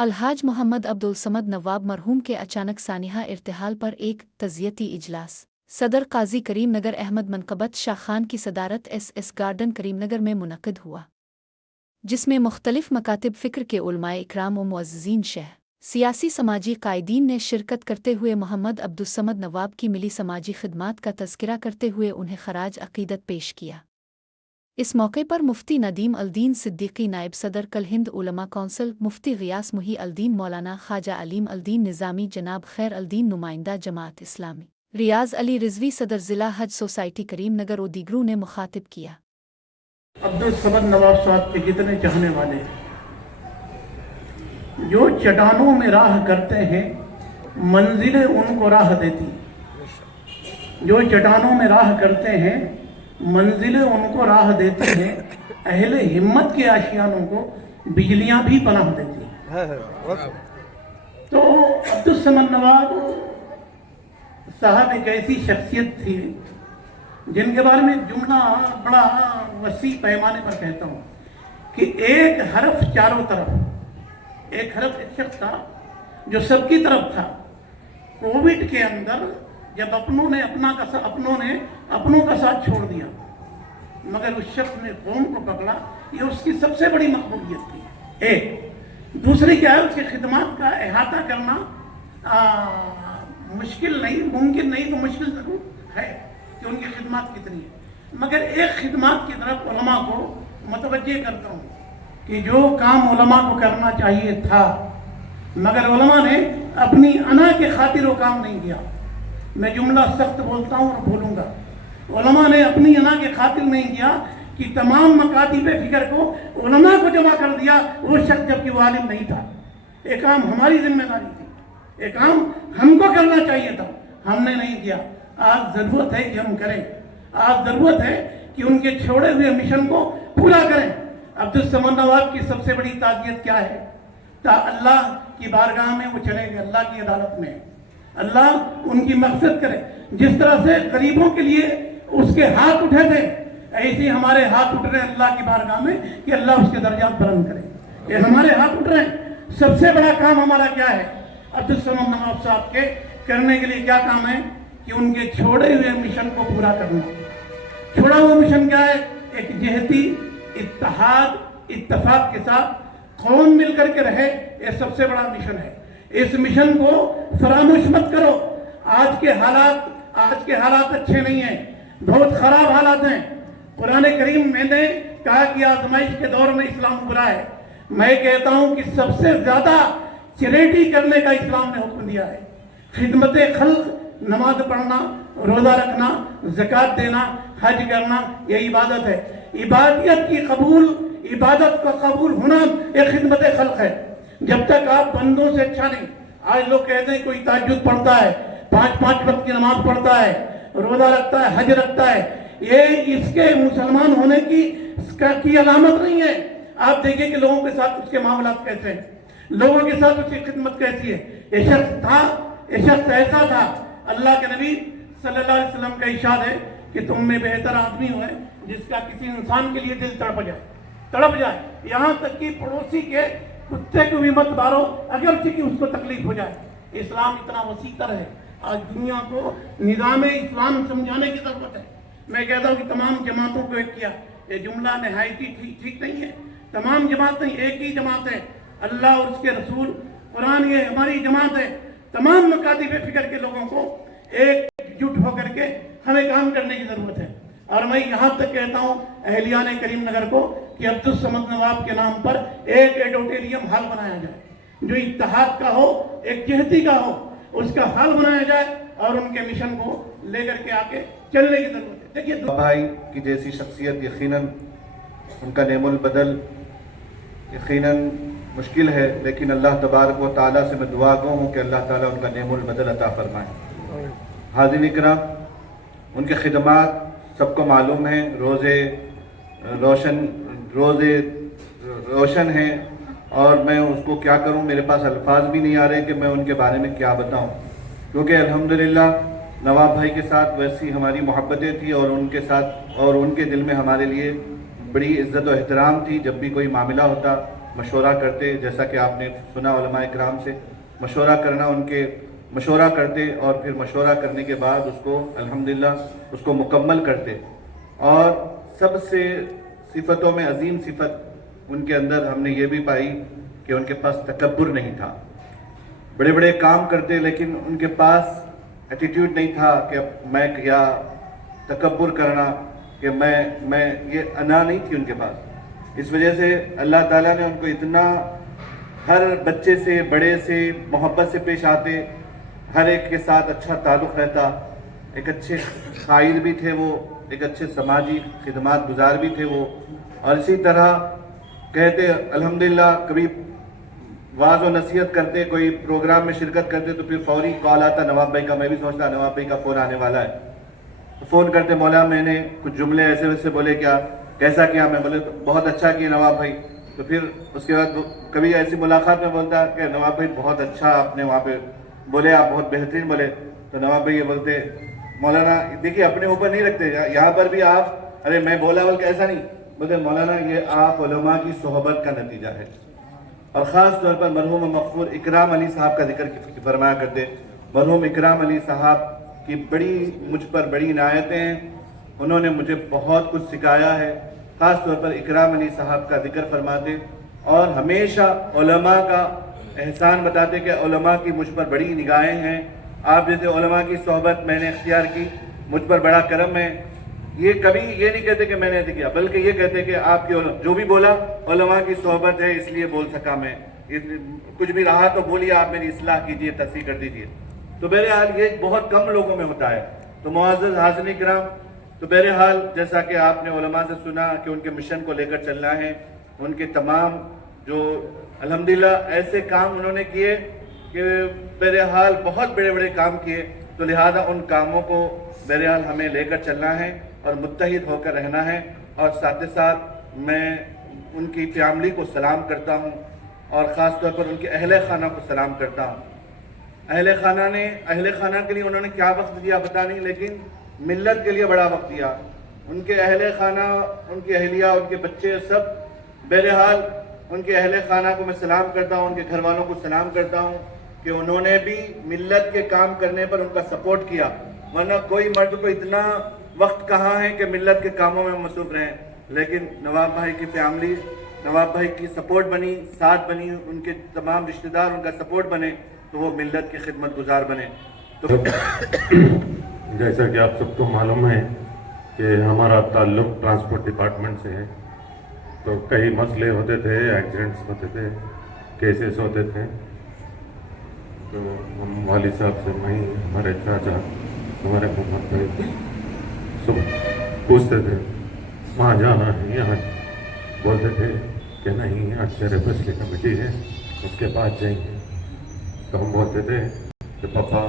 الحاج محمد عبدالصمد نواب مرحوم کے اچانک سانحہ ارتحال پر ایک تعزیتی اجلاس صدر قاضی کریم نگر احمد منقبت شاہ خان کی صدارت ایس گارڈن کریم نگر میں منعقد ہوا، جس میں مختلف مکاتب فکر کے علماء اکرام و معززین سیاسی سماجی قائدین نے شرکت کرتے ہوئے محمد عبدالصمد نواب کی ملی سماجی خدمات کا تذکرہ کرتے ہوئے انہیں خراج عقیدت پیش کیا۔ اس موقع پر مفتی ندیم الدین صدیقی نائب صدر کل ہند علماء کونسل، مفتی غیاث محی الدین، مولانا خواجہ علیم الدین نظامی، جناب خیر الدین نمائندہ جماعت اسلامی، ریاض علی رضوی صدر ضلع حج سوسائٹی کریم نگر و دیگروں نے مخاطب کیا۔ عبدالصمد نواب صاحب کے جتنے چاہنے والے جو چٹانوں میں راہ کرتے ہیں، منزلیں ان کو راہ دیتی، جو چٹانوں میں راہ کرتے ہیں منزلیں ان کو راہ دیتے ہیں، اہل ہمت کے آشیانوں کو بجلیاں بھی پناہ دیتی۔ تو عبدالصمد نواب صاحب ایک ایسی شخصیت تھی جن کے بارے میں جملہ بڑا وسیع پیمانے پر کہتا ہوں کہ ایک حرف چاروں طرف، ایک حرف ایک شخص تھا جو سب کی طرف تھا۔ کووڈ کے اندر جب اپنوں نے اپنوں کا ساتھ چھوڑ دیا، مگر اس شخص نے قوم کو پکڑا، یہ اس کی سب سے بڑی مقبولیت تھی۔ ایک دوسری کیا ہے، اس کی خدمات کا احاطہ کرنا مشکل نہیں، ممکن نہیں تو مشکل ضرور ہے کہ ان کی خدمات کتنی ہے، مگر ایک خدمات کی طرف علماء کو متوجہ کرتا ہوں کہ جو کام علماء کو کرنا چاہیے تھا مگر علماء نے اپنی انا کے خاطر وہ کام نہیں کیا۔ میں جملہ سخت بولتا ہوں اور بولوں گا، علماء نے اپنی انا کے خاطر نہیں کیا کہ تمام مکاتب فکر کو علماء کو جمع کر دیا، وہ شخص جبکہ وہ عالم نہیں تھا۔ ایک کام ہماری ذمہ داری تھی، ایک کام ہم کو کرنا چاہیے تھا، ہم نے نہیں کیا۔ آج ضرورت ہے کہ ہم کریں، آج ضرورت ہے کہ ان کے چھوڑے ہوئے مشن کو پورا کریں۔ عبدالصمد نواب کی سب سے بڑی تعزیت کیا ہے؟ اللہ کی بارگاہ میں وہ چلے گئے، اللہ کی عدالت میں، اللہ ان کی مغفرت کرے۔ جس طرح سے غریبوں کے لیے اس کے ہاتھ اٹھے تھے، ایسے ہمارے ہاتھ اٹھ رہے ہیں اللہ کی بارگاہ میں کہ اللہ اس کے درجات بلند کرے۔ یہ ہمارے ہاتھ اٹھ رہے ہیں۔ سب سے بڑا کام ہمارا کیا ہے؟ عبدالصمد نواب صاحب کے کرنے کے لیے کیا کام ہے کہ ان کے چھوڑے ہوئے مشن کو پورا کرنا۔ چھوڑا ہوا مشن کیا ہے؟ ایک جہتی اتحاد اتفاق کے ساتھ قوم مل کر کے رہے، یہ سب سے بڑا مشن ہے۔ اس مشن کو فراموش مت کرو۔ آج کے حالات اچھے نہیں ہیں، بہت خراب حالات ہیں۔ قرآن کریم میں نے کہا کہ آزمائش کے دور میں اسلام برا ہے، میں کہتا ہوں کہ سب سے زیادہ چریٹی کرنے کا اسلام نے حکم دیا ہے۔ خدمت خلق، نماز پڑھنا، روزہ رکھنا، زکوٰۃ دینا، حج کرنا، یہ عبادت ہے۔ عبادت کا قبول ہونا ایک خدمت خلق ہے۔ جب تک آپ بندوں سے اچھا نہیں، آج لوگ کہتے ہیں کوئی تہجد پڑھتا ہے، 5 وقت کی نماز پڑھتا ہے، روزہ رکھتا ہے، حج رکھتا ہے، یہ اس کے مسلمان ہونے کی علامت نہیں ہے۔ آپ دیکھیں کہ لوگوں کے ساتھ اس کے معاملات کیسے ہیں، لوگوں کے ساتھ اس کی خدمت کیسی ہے۔ یہ شخص ایسا تھا، اللہ کے نبی صلی اللہ علیہ وسلم کا ارشاد ہے کہ تم میں بہتر آدمی ہو ہے جس کا کسی انسان کے لیے دل تڑپ جائے، یہاں تک کہ پڑوسی کے کتے کو بھی مت مارو اگرچہ کہ اس کو تکلیف ہو جائے۔ اسلام اتنا وسیع تر ہے، آج دنیا کو نظام اسلام سمجھانے کی ضرورت ہے۔ میں کہتا ہوں کہ تمام جماعتوں کو ایک کیا، یہ جملہ نہایت ہی ٹھیک نہیں ہے۔ تمام جماعتیں ایک ہی جماعت ہے، اللہ اور اس کے رسول، قرآن، یہ ہماری جماعت ہے۔ تمام مکاتب فکر کے لوگوں کو ایک جٹ ہو کر کے ہمیں کام کرنے کی ضرورت ہے۔ اور میں یہاں تک کہتا ہوں اہلیان کریم نگر کو کہ عبدالصمد نواب کے نام پر ایک ایڈیٹوریم ہال بنایا جائے جو اتحاد کا ہو، ایک جہتی کا ہو، اس کا حال بنایا جائے اور ان کے مشن کو لے کر کے آگے چلنے کی ضرورت ہے۔ دیکھیے بھائی کی جیسی شخصیت یقیناً ان کا نعم البدل یقیناً مشکل ہے، لیکن اللہ تبارک و تعالیٰ سے میں دعا گو ہوں کہ اللہ تعالیٰ ان کا نعم البدل عطا فرمائے۔ حاضرین کرام، ان کے خدمات سب کو معلوم ہیں، روزے روشن ہیں، اور میں اس کو کیا کروں، میرے پاس الفاظ بھی نہیں آ رہے کہ میں ان کے بارے میں کیا بتاؤں، کیونکہ الحمدللہ نواب بھائی کے ساتھ ویسی ہماری محبتیں تھی اور ان کے دل میں ہمارے لیے بڑی عزت و احترام تھی۔ جب بھی کوئی معاملہ ہوتا مشورہ کرتے, جیسا کہ آپ نے سنا علماء اکرام سے مشورہ کرنا, ان کے مشورہ کرتے اور پھر مشورہ کرنے کے بعد اس کو الحمدللہ اس کو مکمل کرتے. اور سب سے صفتوں میں عظیم صفت ان کے اندر ہم نے یہ بھی پائی کہ ان کے پاس تکبر نہیں تھا. بڑے بڑے کام کرتے لیکن ان کے پاس ایٹیٹیوڈ نہیں تھا کہ میں یا تکبر کرنا کہ میں یہ انا نہیں تھی ان کے پاس. اس وجہ سے اللہ تعالیٰ نے ان کو اتنا ہر بچے سے بڑے سے محبت سے پیش آتے, ہر ایک کے ساتھ اچھا تعلق رہتا, ایک اچھے قائد بھی تھے وہ, ایک اچھے سماجی خدمات گزار بھی تھے وہ. اور اسی طرح کہتے الحمدللہ کبھی واعظ و نصیحت کرتے, کوئی پروگرام میں شرکت کرتے تو پھر فوری کال آتا نواب بھائی کا. میں بھی سوچتا نواب بھائی کا فون آنے والا ہے, فون کرتے مولا میں نے کچھ جملے ایسے ویسے بولے, کیا کیسا کیا؟ میں بولے تو بہت اچھا کیا نواب بھائی. تو پھر اس کے بعد کبھی ایسی ملاقات میں بولتا کہ نواب بھائی بہت اچھا آپ نے وہاں پہ بولے, آپ بہت بہترین بولے. تو نواب بھائی یہ بولتے مولانا دیکھیے اپنے اوپر نہیں رکھتے, یہاں پر بھی آپ ارے میں بولا بول کے ایسا نہیں بولتے, مولانا یہ آپ علماء کی صحبت کا نتیجہ ہے. اور خاص طور پر مرحوم مغفور اکرام علی صاحب کا ذکر فرمایا کرتے. مرحوم اکرام علی صاحب کی مجھ پر بڑی عنایتیں ہیں, انہوں نے مجھے بہت کچھ سکھایا ہے. خاص طور پر اکرام علی صاحب کا ذکر فرماتے اور ہمیشہ علماء کا احسان بتاتے کہ علماء کی مجھ پر بڑی نگاہیں ہیں. آپ جیسے علماء کی صحبت میں نے اختیار کی, مجھ پر بڑا کرم ہے. یہ کبھی یہ نہیں کہتے کہ میں نے ایسے کیا, بلکہ یہ کہتے کہ آپ کی جو بھی بولا علماء کی صحبت ہے اس لیے بول سکا میں, کچھ بھی رہا تو بولیے, آپ میری اصلاح کیجیے, تصحیح کر دیجیے. تو بہرحال یہ بہت کم لوگوں میں ہوتا ہے. تو معزز حاضرین کرام, تو بہرحال جیسا کہ آپ نے علماء سے سنا کہ ان کے مشن کو لے کر چلنا ہے, ان کے تمام جو الحمدللہ ایسے کام انہوں نے کیے کہ بہرحال بہت بڑے بڑے کام کیے, تو لہذا ان کاموں کو بہرحال ہمیں لے کر چلنا ہے اور متحد ہو کر رہنا ہے. اور ساتھ ساتھ میں ان کی فیملی کو سلام کرتا ہوں اور خاص طور پر ان کے اہل خانہ کو سلام کرتا ہوں. اہل خانہ کے لیے انہوں نے کیا وقت دیا پتہ نہیں, لیکن ملت کے لیے بڑا وقت دیا. ان کے اہل خانہ, ان کی اہلیہ, ان کے بچے سب, بہرحال ان کے اہل خانہ کو میں سلام کرتا ہوں, ان کے گھر والوں کو سلام کرتا ہوں کہ انہوں نے بھی ملت کے کام کرنے پر ان کا سپورٹ کیا. ورنہ کوئی مرد کو اتنا وقت کہاں ہے کہ ملت کے کاموں میں مصروف رہیں. لیکن نواب بھائی کی فیملی, نواب بھائی کی سپورٹ بنی, ساتھ بنی, ان کے تمام رشتہ دار ان کا سپورٹ بنے تو وہ ملت کی خدمت گزار بنے. تو جیسا کہ آپ سب کو معلوم ہے کہ ہمارا تعلق ٹرانسپورٹ ڈپارٹمنٹ سے ہے, تو کئی مسئلے ہوتے تھے, ایکسیڈنٹس ہوتے تھے, کیسز ہوتے تھے. تو ہم والد صاحب سے وہیں ہمارے چاچا, ہمارے محمد بھائی سب پوچھتے تھے وہاں جانا ہے, یہاں بولتے تھے کہ نہیں یہاں چہرے فیصلے کمیٹی ہے اس کے بعد جائیں گے. تو ہم بولتے تھے کہ پاپا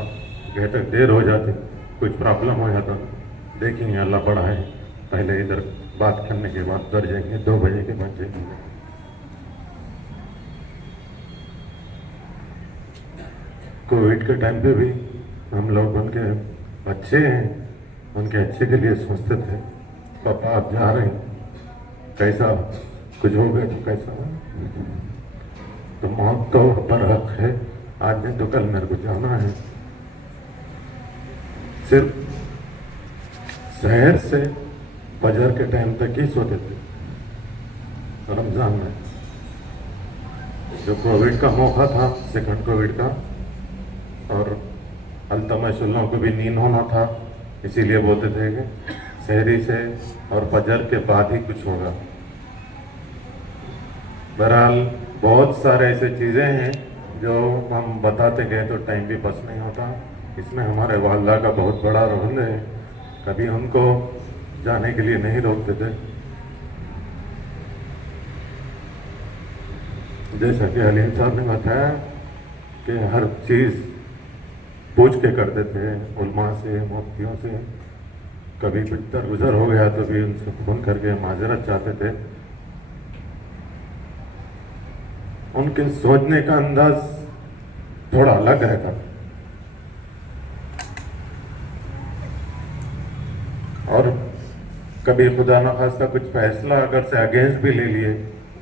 گھر تک دیر ہو جاتی, کچھ پرابلم ہو جاتا, دیکھیں گے اللہ بڑا ہے, پہلے ادھر بات کرنے کے بعد ادھر جائیں گے, 2 بجے کے بعد جائیں گے. کووڈ کے ٹائم پہ بھی ہم لوگ ان کے اچھے ہیں, ان کے اچھے کے لیے سوچتے تھے پاپا آپ جا رہے ہیں, کیسا کچھ ہو گیا تو کیسا ہو, تو موت تو برحق ہے, آج نہیں تو کل میرے کو جانا ہے. صرف شہر سے فجر کے ٹائم تک ہی سوتے تھے رمضان میں. جو کووڈ کا موقع تھا, سیکنڈ کووڈ کا, اور التمش اللہ کو بھی نیند ہونا تھا, اسی لیے بولتے تھے کہ سحری سے اور فجر کے بعد ہی کچھ ہوگا. بہرحال بہت سارے ایسے چیزیں ہیں جو ہم بتاتے گئے تو ٹائم بھی بس نہیں ہوتا. اس میں ہمارے والدہ کا بہت بڑا رول ہے, کبھی ہم کو جانے کے لیے نہیں روکتے تھے. جیسا کہ علیم صاحب نے بتایا کہ ہر چیز پوچھ کے کرتے تھے علماء سے, مفتیوں سے. کبھی بہتر گزر ہو گیا تو بھی ان سے فون کر کے معذرت چاہتے تھے. ان کے سوچنے کا انداز تھوڑا الگ رہتا, اور کبھی خدا نخواستہ کچھ فیصلہ اگر سے اگینسٹ بھی لے لیے